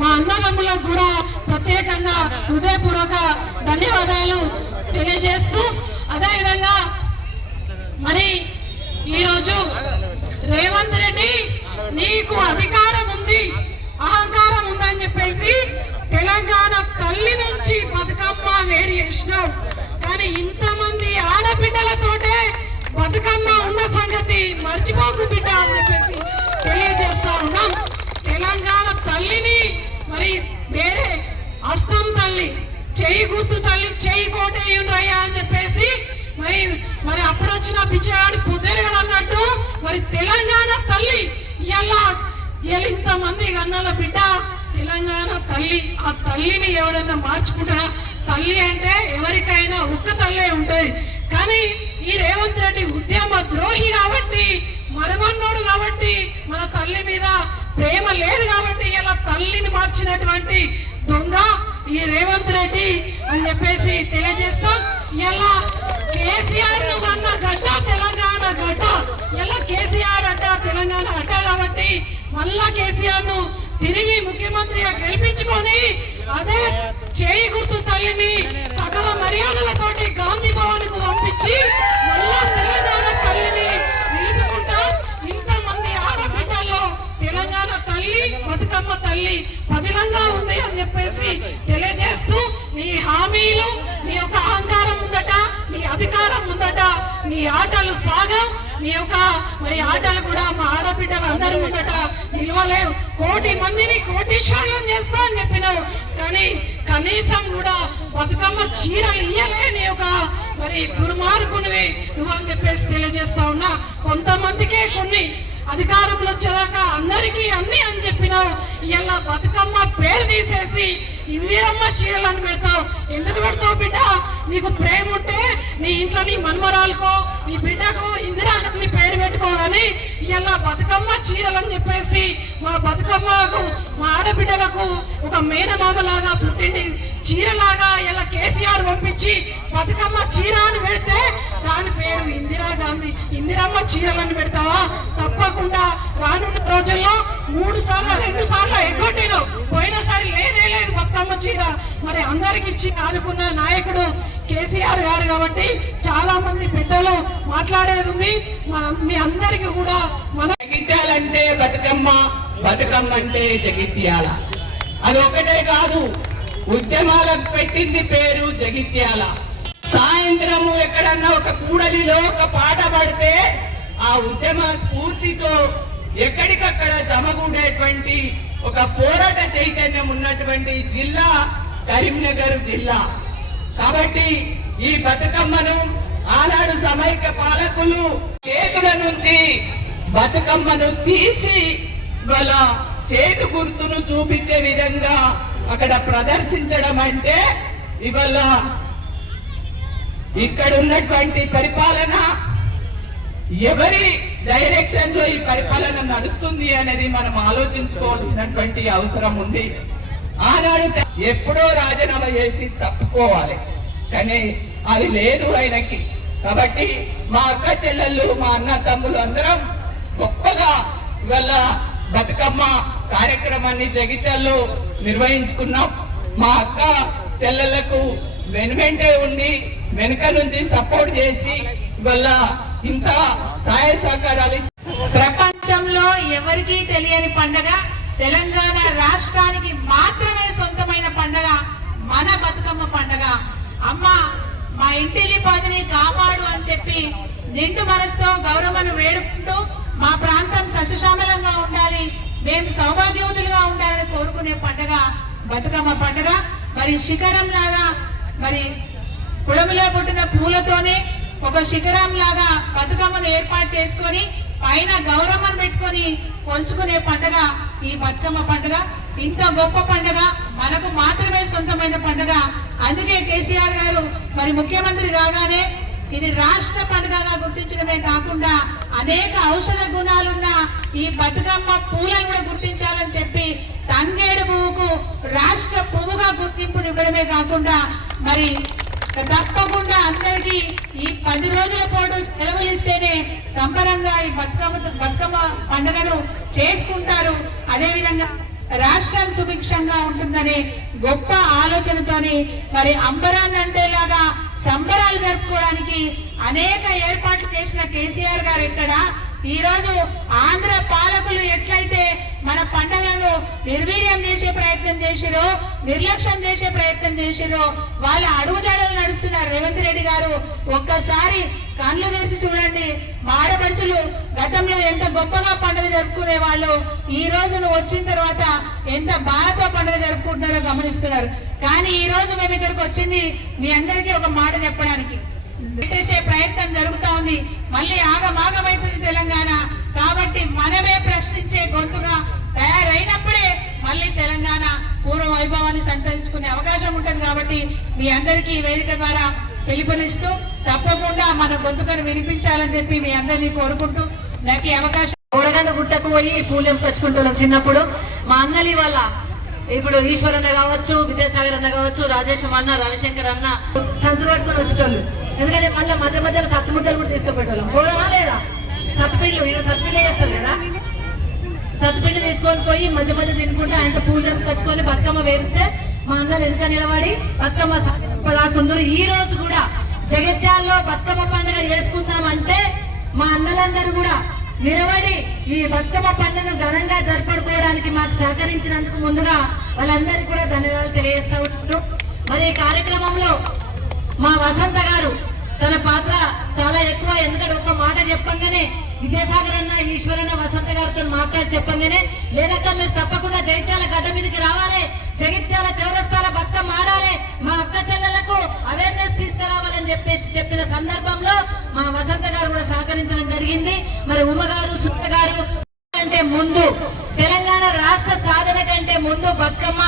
మా అన్నదమ్ములకు కూడా ప్రత్యేకంగా హృదయపూర్వక ధన్యవాదాలు తెలియజేస్తూ, అదేవిధంగా మరి ఈరోజు రేవంత్ రెడ్డి నీకు అధికారం ఉంది, అహంకారం ఉందని చెప్పేసి తెలంగాణ తల్లి నుంచి బతుకమ్మ వేరు చేసినావు. కానీ ఇంతమంది ఆడబిడ్డలతోటే బతుకమ్మ ఉన్న సంగతి మర్చిపోకు బిడ్డ అని చెప్పేసి తెలియజేస్తా ఉన్నాం. తెలంగాణ తల్లిని మరి వేరే అస్తం తల్లి, చెయ్యి గుర్తు తల్లి, చెయ్యి కోటయ్యా అని చెప్పేసి మరి అప్పుడు వచ్చిన పిచ్చాడు పుదరగడు అన్నట్టు మరి తెలంగాణ తల్లి ఇలా ఇంతమంది అన్నల బిడ్డ తెలంగాణ తల్లి. ఆ తల్లిని ఎవరైనా మార్చుకుంటా, తల్లి అంటే ఎవరికైనా ఒక్క తల్లే ఉంటుంది. కానీ ఈ రేవంత్ రెడ్డి ఉద్యమ ద్రోహి కాబట్టి, మరమన్నోడు కాబట్టి, మన తల్లి మీద ప్రేమ లేదు కాబట్టి ఇలా తల్లిని మార్చినటువంటి దొంగ ఈ రేవంత్ రెడ్డి అని చెప్పేసి తెలియజేస్తాం. ఇలా కేసీఆర్ ను అన్న గడ్డ తెలంగాణ గడ్డ, ఇలా కేసీఆర్ అడ్డ తెలంగాణ అడ్డ కాబట్టి మళ్ళా కేసీఆర్ ను తిరిగి ముఖ్యమంత్రిగా గెలిపించుకొని అదే చేయి గుర్తు తల్లిని సకల మర్యాదలతోటి గాంధీ భవన్ కు పంపించి మళ్ళా తెలంగాణ తల్లిని నిలుపుకుంటాం. ఇంతమంది ఆడబిడ్డల్లో తెలంగాణ తల్లి, బతుకమ్మ తల్లి పదిలంగా ఉంది అని చెప్పేసి తెలియజేస్తూ, నీ హామీలు, నీ యొక్క అహంకారం ఉందట, నీ అధికారం ఉందట, నీ ఆటలు సాగం, నీ యొక్క మరి ఆటలు కూడా మా ఆడబిడ్డలు అందరూ ఉందట నిలవలేవు. 1,00,00,000 మందిని కోటీశ్వరులను చేస్తా అని చెప్పినావు, కానీ కనీసం కూడా బతుకమ్మ చీరలు ఇయ్యలేని ఒక మరి దుర్మార్గునివి నువ్వు అని చెప్పేసి తెలియజేస్తా ఉన్నా. కొంతమందికే కొన్ని అధికారంలో వచ్చేదాకా అందరికీ అన్ని అని చెప్పినావు. ఇలా బతుకమ్మ పేరు తీసేసి ఇందిరమ్మ చీరలను పెడతావు. ఎందుకు పెడతావు బిడ్డ? నీకు ప్రేమ ఉంటే నీ ఇంట్లో నీ మన్మరాలకో నీ బిడ్డకో ఇందిరాని పేరు పెట్టుకోవాలని ఇలా బతుకమ్మ చీరలని చెప్పేసి మా బతుకమ్మకు, మా ఆడబిడ్డలకు ఒక మేనమామలాగా పుట్టింది చీరలాగా ఇలా కేసీఆర్ పంపించి బతుకమ్మ చీర అని పెడితే దాని పేరు ఇందిరాగాంధీ, ఇందిరమ్మ చీరలని పెడతావా? తప్పకుండా రానున్న రోజుల్లో 3 సార్లు 2 సార్లు ఎగ్గొట్టినావు. పోయినసారి లేదు బతుకమ్మ చీర. మరి అందరికి ఇచ్చి ఆదుకున్న నాయకుడు కేసీఆర్ గారు కాబట్టి చాలా మంది పెద్దలు మాట్లాడేది ఉంది. మీ అందరికి కూడా మన జగిత్యాలంటే బతుకమ్మ, బతుకమ్మ అంటే జగిత్యాల. అది ఒకటే కాదు, ఉద్యమాలకు పెట్టింది పేరు జగిత్యాల. సాయంత్రము ఎక్కడన్నా ఒక కూడలిలో ఒక పాట పడితే ఆ ఉద్యమ స్ఫూర్తితో ఎక్కడికక్కడ జమగూడేటువంటి ఒక పోరాట చైతన్యం ఉన్నటువంటి జిల్లా కరీంనగర్ జిల్లా. కాబట్టి ఈ బతుకమ్మను ఆనాడు సమైక్య పాలకులు చేతుల నుంచి బతుకమ్మను తీసి వాళ్ళ చేతు గుర్తును చూపించే విధంగా అక్కడ ప్రదర్శించడం అంటే ఇవాళ ఇక్కడ ఉన్నటువంటి పరిపాలన ఎవరి డైరెక్షన్ లో ఈ పరిపాలన నడుస్తుంది అనేది మనం ఆలోచించుకోవాల్సినటువంటి అవసరం ఉంది. ఆనాడు ఎప్పుడో రాజీనామా చేసి తప్పుకోవాలి, కానీ అది లేదు ఆయనకి. కాబట్టి మా అక్క చెల్లెళ్ళు, మా అన్న తమ్ములు అందరం గొప్పగా ఇవాళ బతుకమ్మ కార్యక్రమాన్ని జగిత్యాల్లో నిర్వహించుకున్నాం. మా అక్క చెల్లెళ్లకు వెనువెంటే ఉండి వెనుక నుంచి సపోర్ట్ చేసి ఇవాళ ఇంత సహాయ సహకారాలు. ప్రపంచంలో ఎవరికీ తెలియని పండగ, తెలంగాణ రాష్ట్రానికి మాత్రమే సొంతమైన పండగ మన బతుకమ్మ పండగ. అమ్మ మా ఇంటిల్లి పాదిని కాపాడు అని చెప్పి నిండు మనసుతో గౌరవను వేడుకుంటూ మా ప్రాంతం సస్యశ్యామలంగా ఉండాలి, మేము సౌభాగ్యవతులుగా ఉండాలని కోరుకునే పండగ బతుకమ్మ పండగ. మరి శిఖరం లాగా, మరి పుడమిలో పుట్టిన పూలతోనే ఒక శిఖరం లాగా బతుకమ్మను ఏర్పాటు చేసుకొని పైన గౌరమ్మను పెట్టుకొని కొలుచుకునే పండుగ ఈ బతుకమ్మ పండుగ. ఇంత గొప్ప పండుగ, మనకు మాత్రమే సొంతమైన పండుగ. అందుకే కేసీఆర్ గారు మరి ముఖ్యమంత్రి కాగానే ఇది రాష్ట్ర పండుగగా గుర్తించడమే కాకుండా అనేక ఔషధ గుణాలున్న ఈ బతుకమ్మ పూలను కూడా గుర్తించాలని చెప్పి తంగేడు పువ్వుకు రాష్ట్ర పువ్వుగా గుర్తింపునివ్వడమే కాకుండా మరి తప్పకుండా అందరికీ ఈ 10 రోజుల పాటు సెలవులు ఇస్తేనే సంబరంగా ఈ బతుకమ్మ పండుగను చేసుకుంటారు. అదేవిధంగా రాష్ట్రం సుభిక్షంగా ఉంటుందనే గొప్ప ఆలోచనతోని మరి అంబరాన్ అంటేలాగా సంబరాలు జరుపుకోవడానికి అనేక ఏర్పాట్లు చేసిన కేసీఆర్ గారు ఎక్కడ ఈ రోజు ఆంధ్ర పాలకులు ఎట్లయితే మన పండుగలను నిర్వీర్యం చేసే ప్రయత్నం చేసిరో, నిర్లక్ష్యం చేసే ప్రయత్నం చేసిరో, వాళ్ళ అడుగుజాడలు నడుస్తున్నారు రేవంత్ రెడ్డి గారు. ఒక్కసారి కళ్ళు తెరిచి చూడండి. ఆడపడుచులు గతంలో ఎంత గొప్పగా పండుగ జరుపుకునే వాళ్ళు ఈ రోజు వచ్చిన తర్వాత ఎంత బాధతో పండుగ జరుపుకుంటున్నారో గమనిస్తున్నారు. కానీ ఈ రోజు మేము ఇక్కడికి వచ్చింది మీ అందరికీ ఒక మాట చెప్పడానికి. పెట్టేసే ప్రయత్నం జరుగుతా ఉంది. మళ్ళీ ఆగమాగమైతుంది తెలంగాణ. కాబట్టి మనమే ప్రశ్నించే గొంతుగా తయారైనప్పుడే మళ్ళీ తెలంగాణ పూర్వ వైభవాన్ని సంతరించుకునే అవకాశం ఉంటుంది. కాబట్టి మీ అందరికీ వేదిక ద్వారా పిలుపునిస్తూ తప్పకుండా మన గొంతుకను వినిపించాలని చెప్పి మీ అందరినీ కోరుకుంటూ నాకు ఈ అవకాశం. ఓడగండ గుట్టకు పోయి పూలు ఎంపుకొచ్చుకుంటున్నాం చిన్నప్పుడు. మా అన్నలి వల్ల ఇప్పుడు ఈశ్వర్ అన్న కావచ్చు, విద్యాసాగర్ అన్న కావచ్చు, రాజేశం అన్న, రవిశంకర్ అన్న సంచులు పట్టుకొని వచ్చేటోళ్ళు. ఎందుకంటే మళ్ళీ మధ్య మధ్యలో సత్తు ముద్దలు కూడా తీసుకుపెట్టేవాళ్ళం. పోవడమా లేదా సత్తుపిండ్లు, ఇలా సత్తుపిండి చేస్తారు కదా, సత్తుపిండి తీసుకొని పోయి మధ్య మధ్య తినుకుంటే ఆయనతో పూలు తెంపుకొచ్చుకొని బతుకమ్మ వేరిస్తే మా అన్నలు వెనుక నిలబడి బతుకమ్మ సాగుకుందరు. ఈ రోజు కూడా జగిత్యాల్లో బతుకమ్మ పండుగ చేసుకుందామంటే మా అన్నలందరూ కూడా నిలబడి ఈ బతుకమ్మ పండుగను ఘనంగా జరుపుకోవడానికి మాకు సహకరించినందుకు ముందుగా వాళ్ళందరికీ కూడా ధన్యవాదాలు తెలియజేస్తా ఉంటున్నాం. మరి ఈ కార్యక్రమంలో మా వసంత గారు తన పాత్ర చాలా ఎక్కువ. ఎందుకంటే ఒక్క మాట చెప్పంగానే విద్యాసాగర్ అన్న, ఈశ్వరన్న, వసంత గారితో మాట్లాడి చెప్పంగానే లేదక్క మీరు తప్పకుండా జగిత్యాల గడ్డ మీదకి రావాలి, జగిత్యాల చౌరస్తాల బతుకమ్మ ఆడాలి, మా అక్క చెల్లెలకు అవేర్నెస్ తీసుకురావాలని చెప్పిన సందర్భంలో మా వసంత గారు కూడా సహకరించడం జరిగింది. మరి ఉమ్మ గారు, సుత్త గారు కంటే ముందు తెలంగాణ రాష్ట్ర సాధన కంటే ముందు బతుకమ్మ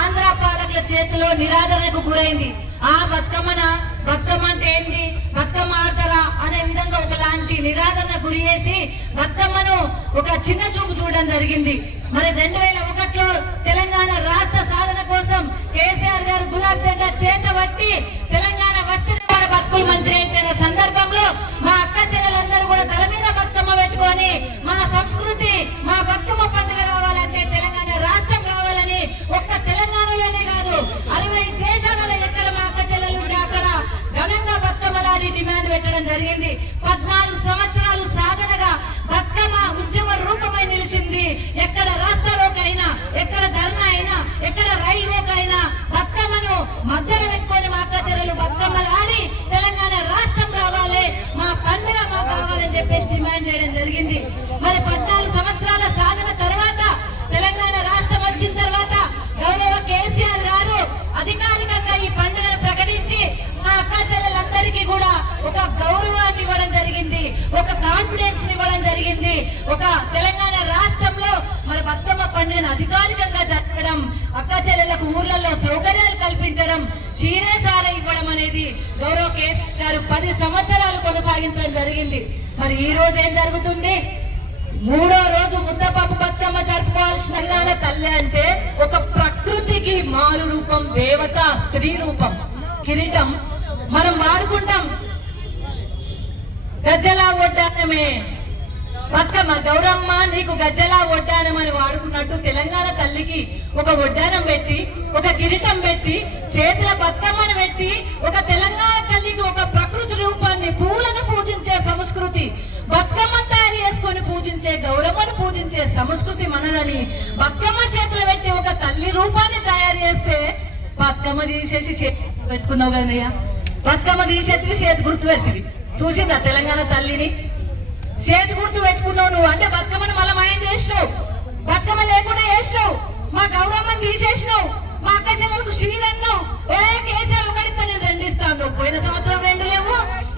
ఆంధ్ర పాలకుల చేతిలో నిరాదరణకు గురైంది. ఆ బతుకమ్మ అంటే ఏంటి, బతుకమ్మ ఆడతారా అనే విధంగా ఒకలాంటి నిరాదరణ గురి చేసి బతుకమ్మను ఒక చిన్న చూపు చూడడం జరిగింది. మరి 2001లో తెలంగాణ రాష్ట్ర సాధన కోసం కేసీఆర్ గారు గులాబ్ జెండా చేత పట్టి తెలంగాణ వస్తే మన బతుకులు మంచిగా అయిపోయిన సందర్భంలో మా అక్క చెల్లెలందరూ కూడా తల మీద బతుకమ్మ పెట్టుకొని మా సంస్కృతి, మా బతుకమ్మ పండుగ రావాలంటే తెలంగాణ రాష్ట్రం రావాలని ఒక్క తెలంగాణలోనే కాదు 60 దేశాలలో ఎక్కడ మా అక్క చెల్లెలు ఉంటే అక్కడ ఘనంగా బతుకమ్మలాని డిమాండ్ పెట్టడం జరిగింది. 14 సంవత్సరాలు సాధనగా బతుకమ్మ ఉద్యమ రూపమై నిలిచింది. ఎక్కడ రాస్తారోకైనా, ఎక్కడ ధర్నా అయినా, ఎక్కడ రైల్వేకైనా బతుకమ్మను మధ్యలో పెట్టుకొని మా అక్క చెల్లెలు బతుకమ్మలాని తెలంగాణ రాష్ట్రం రావాలి, మా పండుగ మాకు కావాలని చెప్పేసి డిమాండ్ చేయడం జరిగింది. మరి 14 సంవత్సరాల సాధన తర్వాత తెలంగాణ రాష్ట్రం వచ్చిన తర్వాత గౌరవ కేసీఆర్ గారు అధికారికంగా ఈ పండుగను ప్రకటించి మా అక్క చెల్లెలందరికీ కూడా ఒక గౌరవాన్ని ఇవ్వడం జరిగింది, ఒక కాన్ఫిడెన్స్ ఇవ్వడం జరిగింది. ఒక తెలంగాణ రాష్ట్రంలో మన బతుకమ్మ పండుగను అధికారికంగా జరపడం, అక్క చెల్లెలకు ఊర్లలో సౌకర్యాలు కల్పించడం, చీరే సారే ఇవ్వడం అనేది గౌరవ కేసీఆర్ గారు 10 సంవత్సరాలు కొనసాగించడం జరిగింది. మరి ఈ రోజు ఏం జరుగుతుంది? 3వ రోజు ముద్దపప్పు బతుకమ్మ జరుపుకోవాల్సిన తెలంగాణ తల్లి అంటే ఒక ప్రకృతికి మారు రూపం, దేవత, స్త్రీ రూపం. కిరీటం మనం వాడుకుంటాం, గజ్జలా వడ్డానమే బతుకమ్మ గౌరమ్మ నీకు గజ్జలా వడ్డానమని వాడుకున్నట్టు తెలంగాణ తల్లికి ఒక వడ్డానం పెట్టి, ఒక కిరీటం పెట్టి, చేతుల బతుకమ్మను పెట్టి, ఒక తెలంగాణ తల్లికి ఒక ప్రకృతి రూపాన్ని, పూలను పూజించే సంస్కృతి, బతుకమ్మ తయారు చేసుకొని పూజించే, గౌరమ్మను పూజించే సంస్కృతి మనదని బతుకమ్మ చేతులు పెట్టి ఒక తల్లి రూపాన్ని తయారు చేస్తే బతుకమ్మ తీసేసి చేతి పెట్టుకున్నావు కదయ్యా. బతుకమ్మ తీసేది చేతి గుర్తు పెడుతుంది. చూసిందా తెలంగాణ తల్లిని? చేతి గుర్తు పెట్టుకున్నావు నువ్వు అంటే బతుకమ్మను మళ్ళీ మాయం చేసినావు, బతుకమ్మ లేకుండా చేసినావు, మా గౌరమ్మని తీసేసినావు, మా అక్క చెల్లెలకు క్షీరన్నావు. కేసీఆర్ ఒకటితో నేను 2 ఇస్తాను. పోయిన సంవత్సరం 2 లేవు,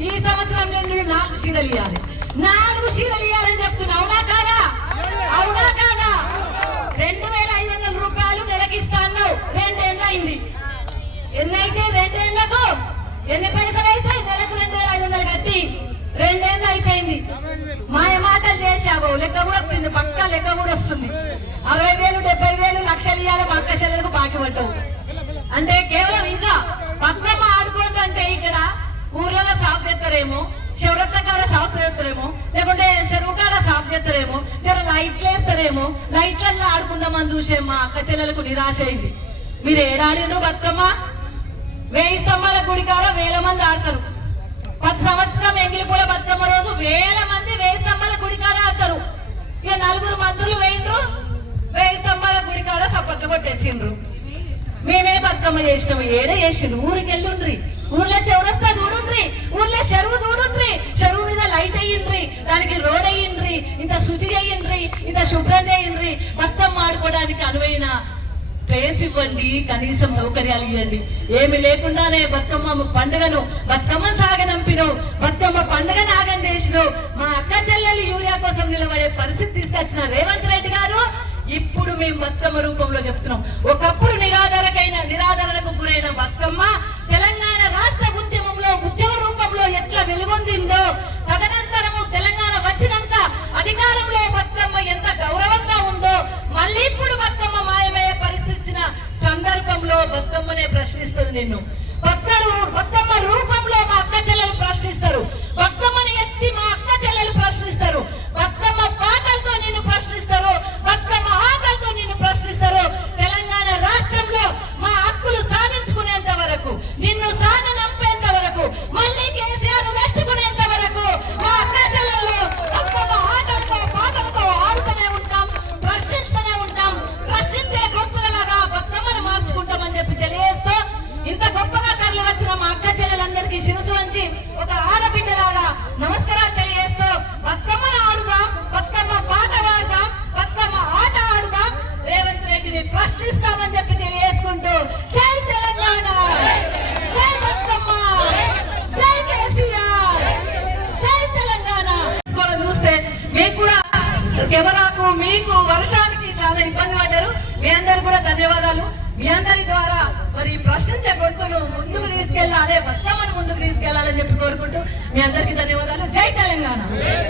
ఈ సంవత్సరం 2 4 చీరలు ఇవ్వాలి, 4 చీరలు ఇవ్వాలని చెప్తున్నా. అవునా కాదా? అవునా కాదా? 2500 రూపాయలు నెలకిస్తా అన్నావు. 2 ఏళ్ళు అయింది. ఎన్నైతే 2 ఏళ్లకు ఎన్ని పైసలు అయితే నెలకు 2500 కట్టి 2 ఏళ్ళు అయిపోయింది. మాయ మాటలు చేశావు. లెక్క కూడా వస్తుంది, పక్కా లెక్క కూడా వస్తుంది. 60,000, 70,000, లక్షలు ఇవ్వాలి మా అక్క చెల్లెలకు బాకీ పడ్డావు అంటే కేవలం ఇంకా బతుకమ్మ ఆడుకోవద్దంటే ఇక్కడ ఊర్లలో సాఫ్ చేస్తారేమో, శివరత్న కాడ శాస్త్రం చేస్తారేమో, లేకుంటే చెరువు కాడ సాఫ్ చేస్తారేమో, జర లైట్లు వేస్తారేమో, లైట్లల్లో ఆడుకుందామని చూసే మా అక్క చెల్లెలకు నిరాశ అయింది. మీరు ఏడాడినో బతుకమ్మ 1000 స్తంభాల గుడి కాడ 1000 మంది ఆడతారు. 10 సంవత్సరం ఎంగిలిపూల బతుకమ్మ రోజు 1000 మంది 1000 స్తంభాల గుడి కాడ ఆడతారు. ఇక 4 మంత్రులు వేయిండ్రు, 1000 స్తంభాల గుడి కాడ సపట్లు కొట్టేసిండ్రు. మేమే బతుకమ్మ చేసినాము, ఏడ చేసిండ్రు. ఊరికి వెళ్ళుండ్రి, ఊర్లో చౌరస్తా చూడుండ్రి, ఊర్లో చెరువు చూడుండ్రి, చెరువు మీద లైట్ అయ్యిండ్రి, దానికి రోడ్ అయ్యిండ్రి, ఇంత శుచి చేయండ్రి, ఇంత శుభ్రం చేయండ్రి. బతుకమ్మ ఆడుకోవడానికి అనువైన ప్లేస్ ఇవ్వండి, కనీసం సౌకర్యాలు ఇవ్వండి. ఏమి లేకుండానే బతుకమ్మ పండుగను సాగనంపినవు, బతుకమ్మ పండుగ నాగం చేసినావు. మా అక్క చెల్లెలు యూరియా కోసం నిలబడే పరిస్థితి తీసుకొచ్చిన రేవంత్ రెడ్డి గారు ఇప్పుడు మేము బతుకమ్మ రూపంలో చెప్తున్నాం. ఒకప్పుడు నిరాదరణకు గురైన బతుకమ్మ తెలంగాణ రాష్ట్ర ఉద్యమ రూపంలో ఎట్లా వెలుగొందిందో, తదనంతరము తెలంగాణ వచ్చినంత అధికారంలో బతుకమ్మ ఎంత గౌరవంగా ఉందో, మళ్ళీ ఇప్పుడు బతుకమ్మ మాయమయ్యే పరిస్థితి ఇచ్చిన సందర్భంలో బతుకమ్మనే ప్రశ్నిస్తుంది. నిన్ను బతుకమ్మ రూపంలో మా అక్క చెల్లెలు ప్రశ్నిస్తారు, బతుకమ్మని ఎత్తి మా అక్క చెల్లెలు ప్రశ్నిస్తారు, బతుకమ్మ పాటలతో నిన్ను ప్రశ్నిస్తారు, బతుకమ్మ ఆటలతో నిన్ను ప్రశ్నిస్తారు. తెలంగాణ రాష్ట్రంలో మా హక్కులు సాధించుకునేంత వరకు, నిన్ను సాగనంపేంత వరకు, మళ్ళీ కేసీఆర్ మెచ్చుకునేంత వరకు మా అక్క చెల్లెలు బతుకమ్మ ఆటలతో పాటలతో ఆడుతూనే ఉంటాం, ప్రశ్నిస్తూనే ఉంటాం. ప్రశ్నించే గొంతులలాగా బతుకమ్మను మార్చుకుంటామని చెప్పి తెలియజేస్తూ, ఇంత గొప్పగా తరలి వచ్చిన మా అక్క చెల్లెలందరికీ శిరసు వంచి ఒక ఆడబిడ్డలాగా నమస్కారాలు తెలియజేస్తూ, బతుకమ్మను ఆడుదాం, బతుకమ్మ పాట పాడదాం, బతుకమ్మ ఆట ఆడుదాం, రేవంత్ రెడ్డిని ప్రశ్నిస్తామని చెప్పి తెలియజేసుకుంటూ, జై తెలంగాణ, జై బతుకమ్మ, జై కేసీఆర్, జై తెలంగాణ. చూస్తే మీకు కూడా కెమెరాకు మీకు వర్షానికి చాలా ఇబ్బంది పడ్డారు. మీ అందరు కూడా ధన్యవాదాలు. మీ అందరి ద్వారా మరి ప్రశ్నించే గొంతును ముందుకు తీసుకెళ్లాలి, బతుకమ్మను ముందుకు తీసుకెళ్లాలని చెప్పి కోరుకుంటూ మీ అందరికీ ధన్యవాదాలు. జై తెలంగాణ.